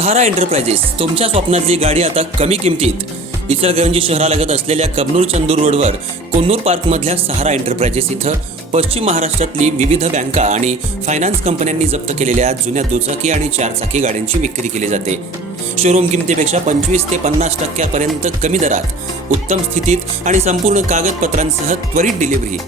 सहारा enterprises तुमच्या स्वप्नातली गाडी आता कमी किमतीत. इचलकरंजी शहरालगत असलेल्या कबनूर चंदूर रोडवर कोन्नूर पार्कमधल्या सहारा एंटरप्राइजेस इथं पश्चिम महाराष्ट्रातली विविध बँका आणि फायनान्स कंपन्यांनी जप्त केलेल्या जुन्या दुचाकी आणि चारचाकी गाड्यांची विक्री केली जाते. शोरूम किमतीपेक्षा 25 ते 50% कमी दरात, उत्तम स्थितीत आणि संपूर्ण कागदपत्रांसह त्वरित डिलिव्हरी.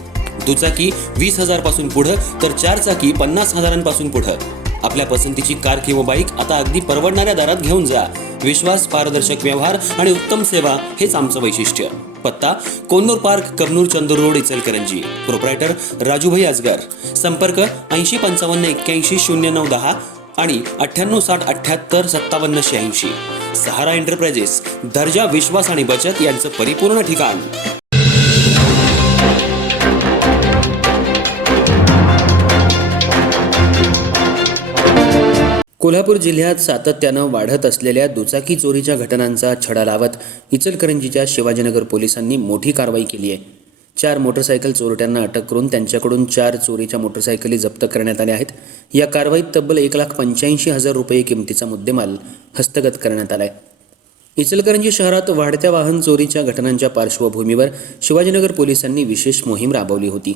दुचाकी 20,000 पासून पुढे तर चारचाकी 50,000 पुढे. आपल्या पसंतीची कार किंवा बाईक आता अगदी परवडणाऱ्या दरात घेऊन जा. विश्वास, पारदर्शक व्यवहार आणि उत्तम सेवा हेच आमचं वैशिष्ट्य. पत्ता Konnur park, Kabnur Chandur road, Ichalkaranji. Proprietor Rajubhai Ajgar. संपर्क 8055810910 आणि 9860785786. सहारा एंटरप्राइजेस, दर्जा, विश्वास आणि बचत यांचं परिपूर्ण ठिकाण. कोल्हापूर जिल्ह्यात सातत्यानं वाढत असलेल्या दुचाकी चोरीच्या घटनांचा छडा लावत इचलकरंजीच्या शिवाजीनगर पोलिसांनी मोठी कारवाई केली आहे. 4 मोटरसायकल चोरट्यांना अटक करून त्यांच्याकडून 4 चोरीच्या मोटरसायकली जप्त करण्यात आल्या आहेत. या कारवाईत तब्बल 1,85,000 रुपये किमतीचा मुद्देमाल हस्तगत करण्यात आला आहे. इचलकरंजी शहरात वाढत्या वाहन चोरीच्या घटनांच्या पार्श्वभूमीवर शिवाजीनगर पोलिसांनी विशेष मोहीम राबवली होती.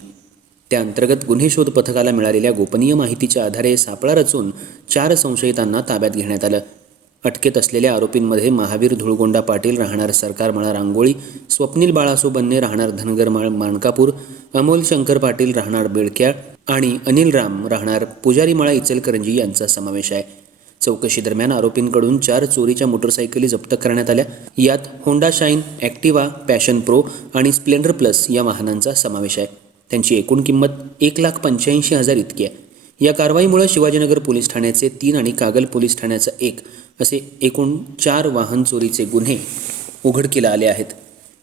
त्या अंतर्गत गुन्हे शोध पथकाला मिळालेल्या गोपनीय माहितीच्या आधारे सापळा रचून 4 संशयितांना ताब्यात घेण्यात आलं. अटकेत असलेल्या आरोपींमध्ये महावीर धुळगोंडा पाटील राहणार सरकारमाळा रांगोळी, स्वप्नील बाळासो बन्ने राहणार धनगरमाळ माणकापूर, अमोल शंकर पाटील राहणार बेळक्याळ आणि अनिल राम राहणार पुजारीमाळा इचलकरंजी यांचा समावेश आहे. चौकशी दरम्यान आरोपींकडून 4 चोरीच्या मोटरसायकली जप्त करण्यात आल्या. यात Honda shine, Activa, passion pro आणि स्प्लेंडर प्लस या वाहनांचा समावेश आहे. त्यांची एकूण किंमत 1,85,000 इतकी आहे. या कारवाईमुळे शिवाजीनगर पोलीस ठाण्याचे 3 आणि कागल पोलीस ठाण्याचा 1 असे एकूण 4 वाहन चोरीचे गुन्हे उघडकीला आले आहेत.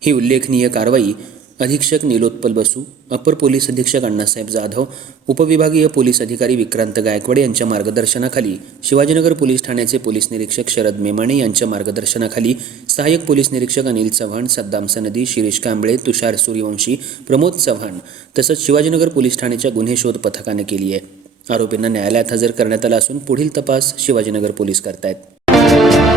ही उल्लेखनीय कारवाई अधीक्षक नीलोत्पल बसू, अपर पोलीस अधीक्षक अण्णासाहेब जाधव, उपविभागीय पोलीस अधिकारी विक्रांत गायकवाड यांच्या मार्गदर्शनाखाली, शिवाजीनगर पोलीस ठाण्याचे पोलीस निरीक्षक शरद मेमाणे यांच्या मार्गदर्शनाखाली, सहाय्यक पोलीस निरीक्षक अनिल चव्हाण, सद्दाम सनदी, शिरीष कांबळे, तुषार सूर्यवंशी, प्रमोद चव्हाण तसंच शिवाजीनगर पोलीस ठाण्याच्या गुन्हे शोध पथकाने केली आहे. आरोपींना न्यायालयात हजर करण्यात आलं असून पुढील तपास शिवाजीनगर पोलीस करतायत.